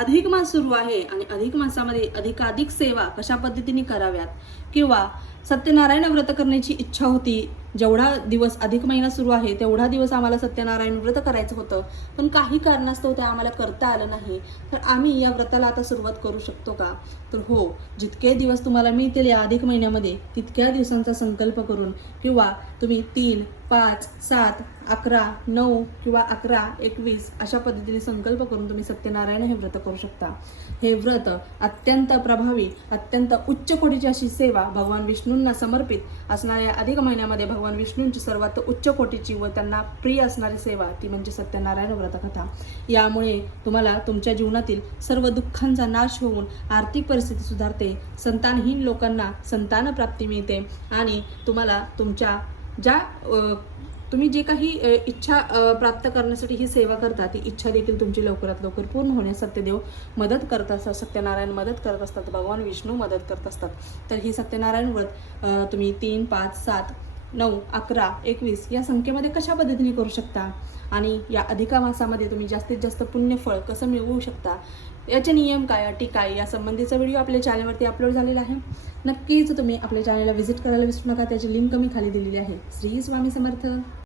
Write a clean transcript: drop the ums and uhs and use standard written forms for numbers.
अधिक मास सुरू आहे आणि अधिक मासामध्ये अधिकाधिक सेवा कशा पद्धतीने कराव्यात किंवा सत्यनारायण व्रत करण्याची इच्छा होती, जेवढा दिवस अधिक महिना सुरू आहे तेवढा दिवस आम्हाला सत्यनारायण व्रत करायचं होतं, पण काही कारणास्तव ते आम्हाला करता आलं नाही, तर आम्ही या व्रताला आता सुरुवात करू शकतो का? तर हो, जितके दिवस तुम्हाला मिळतील या अधिक महिन्यामध्ये तितक्या दिवसांचा संकल्प करून किंवा तुम्ही 3, 5, 7, 11, 9 किंवा 11, 21 अशा पद्धतीने संकल्प करून तुम्ही सत्यनारायण हे व्रत करू शकता. हे व्रत अत्यंत प्रभावी, अत्यंत उच्च कोटीची अशी सेवा भगवान विष्णूंना समर्पित असणाऱ्या अधिक महिन्यामध्ये भगवान विष्णूंची सर्वात उच्च कोटीची व त्यांना प्रिय असणारी सेवा ती म्हणजे सत्यनारायण व्रतकथा. यामुळे तुम्हाला तुमच्या जीवनातील सर्व दुःखांचा नाश होऊन आर्थिक परिस्थिती सुधारते, संतानहीन लोकांना संतान प्राप्ती मिळते आणि तुम्हाला तुमच्या ज्या तुम्ही जे काही इच्छा प्राप्त करण्यासाठी ही सेवा करता ती इच्छा देखील तुमची लवकरात लवकर पूर्ण होण्यास सत्यदेव मदत करत असतात, सत्यनारायण मदत करत असतात, भगवान विष्णू मदत करत असतात. तर ही सत्यनारायण व्रत तुम्ही 3, 5, 7, 9, 11, 21 या संख्येमध्ये कशा पद्धतीने करू शकता आणि या अधिक मासामध्ये तुम्ही जास्तीत जास्त पुण्यफळ कसं मिळवू शकता, याचे नियम काय, अटी काय, या संबंधीचा व्हिडिओ आपल्या चॅनलवरती अपलोड झालेला आहे. नक्कीच तुम्ही आपल्या चॅनलला व्हिजिट करायला विसरू नका. त्याची लिंक मी खाली दिलेली आहे. श्री स्वामी समर्थ.